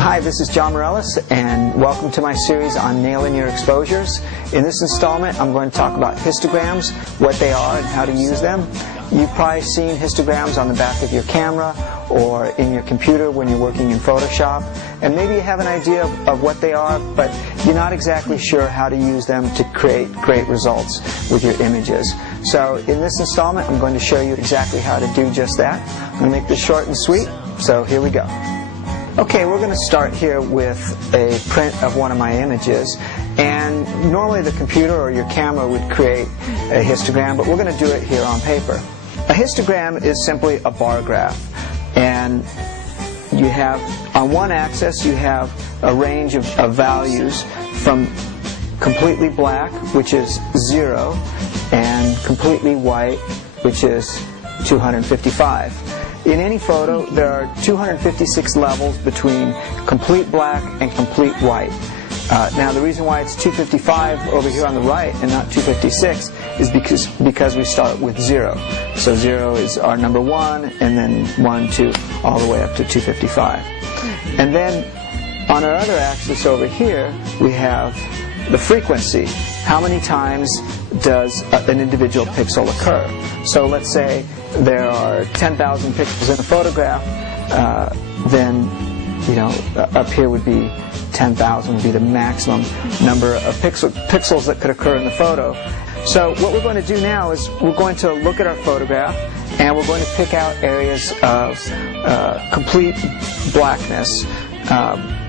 Hi, this is John Morellis, and welcome to my series on nailing your exposures. In this installment, I'm going to talk about histograms, what they are and how to use them. You've probably seen histograms on the back of your camera or in your computer when you're working in Photoshop, and maybe you have an idea of what they are, but you're not exactly sure how to use them to create great results with your images. So in this installment, I'm going to show you exactly how to do just that. I'm going to make this short and sweet, so here we go. Okay, we're going to start here with a print of one of my images, and normally the computer or your camera would create a histogram, but we're going to do it here on paper. A histogram is simply a bar graph, and you have, on one axis, you have a range of values from completely black, which is 0, and completely white, which is 255. In any photo, there are 256 levels between complete black and complete white. Now, the reason why it's 255 over here on the right and not 256 is because we start with 0. So 0 is our number 1, and then 1, 2, all the way up to 255. And then on our other axis over here, we have the frequency. How many times does an individual pixel occur? So let's say there are 10,000 pixels in a photograph, then, you know, up here would be 10,000 would be the maximum number of pixels that could occur in the photo. So what we're going to do now is we're going to look at our photograph, and we're going to pick out areas of complete blackness,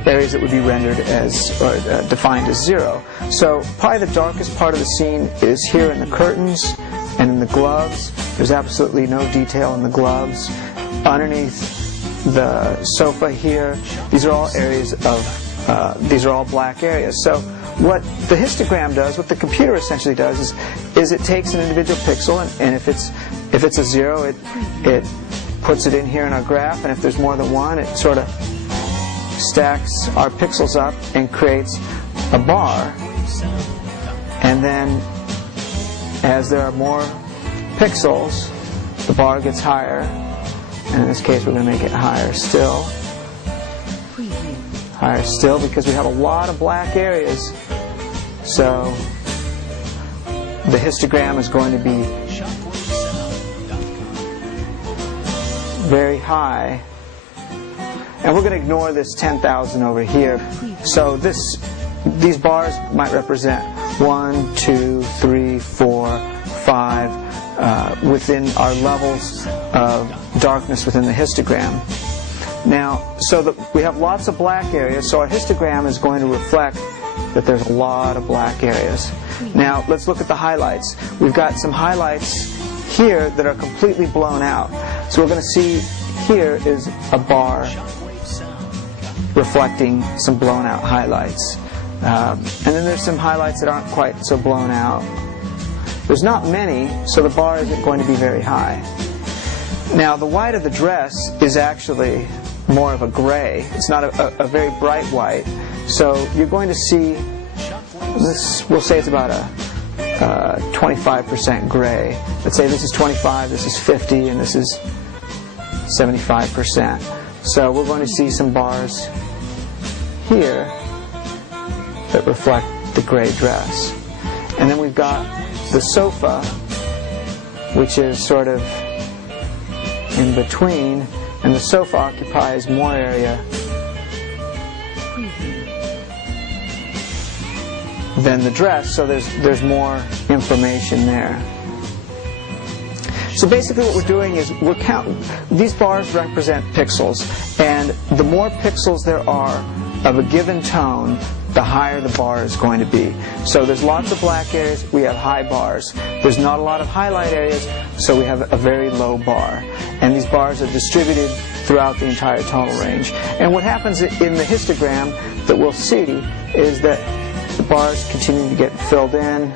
areas that would be rendered as, or defined as 0. So probably the darkest part of the scene is here in the curtains and in the gloves. There's absolutely no detail in the gloves. Underneath the sofa here, these are all areas of, these are all black areas. So what the histogram does, what the computer essentially does, is it takes an individual pixel, and if it's a 0, it puts it in here in our graph, and if there's more than one, it sort of stacks our pixels up and creates a bar. And then as there are more pixels, the bar gets higher, and in this case we're going to make it higher still. Higher still, because we have a lot of black areas. So the histogram is going to be very high. And we're going to ignore this 10,000 over here. So these bars might represent 1, 2, 3, 4, 5 within our levels of darkness within the histogram. Now, so that we have lots of black areas, so our histogram is going to reflect that there's a lot of black areas. Now, let's look at the highlights. We've got some highlights here that are completely blown out. So we're going to see here is a bar reflecting some blown out highlights. And then there's some highlights that aren't quite so blown out. There's not many, so the bar isn't going to be very high. Now, the white of the dress is actually more of a gray. It's not a very bright white. So you're going to see this, we'll say it's about a 25% gray. Let's say this is 25, this is 50, and this is 75%. So we're going to see some bars here that reflect the gray dress. And then we've got the sofa, which is sort of in between, and the sofa occupies more area than the dress, so there's more information there. So basically what we're doing is we're counting. These bars represent pixels, and the more pixels there are of a given tone, the higher the bar is going to be. So there's lots of black areas, we have high bars. There's not a lot of highlight areas, so we have a very low bar. And these bars are distributed throughout the entire tonal range. And what happens in the histogram that we'll see is that the bars continue to get filled in.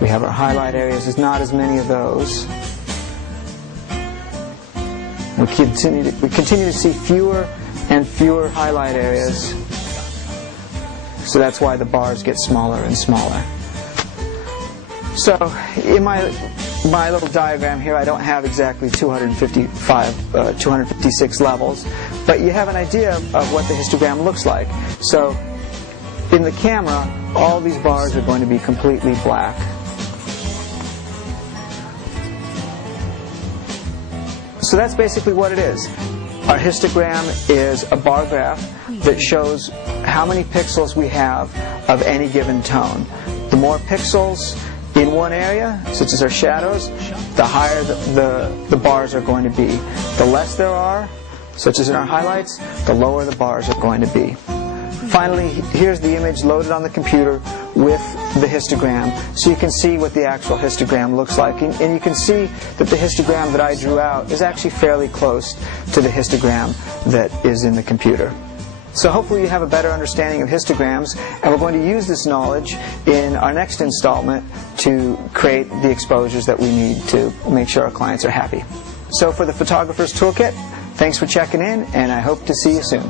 We have our highlight areas. There's not as many of those. We continue to see fewer and fewer highlight areas. So that's why the bars get smaller and smaller. So in my my little diagram here, I don't have exactly 256 levels, but you have an idea of what the histogram looks like. So in the camera, all these bars are going to be completely black. So that's basically what it is. Our histogram is a bar graph that shows how many pixels we have of any given tone. The more pixels in one area, such as our shadows, the higher the bars are going to be. The less there are, such as in our highlights, the lower the bars are going to be. Finally, here's the image loaded on the computer with the histogram, so you can see what the actual histogram looks like. And you can see that the histogram that I drew out is actually fairly close to the histogram that is in the computer. So hopefully you have a better understanding of histograms, and we're going to use this knowledge in our next installment to create the exposures that we need to make sure our clients are happy. So for the Photographer's Toolkit, thanks for checking in, and I hope to see you soon.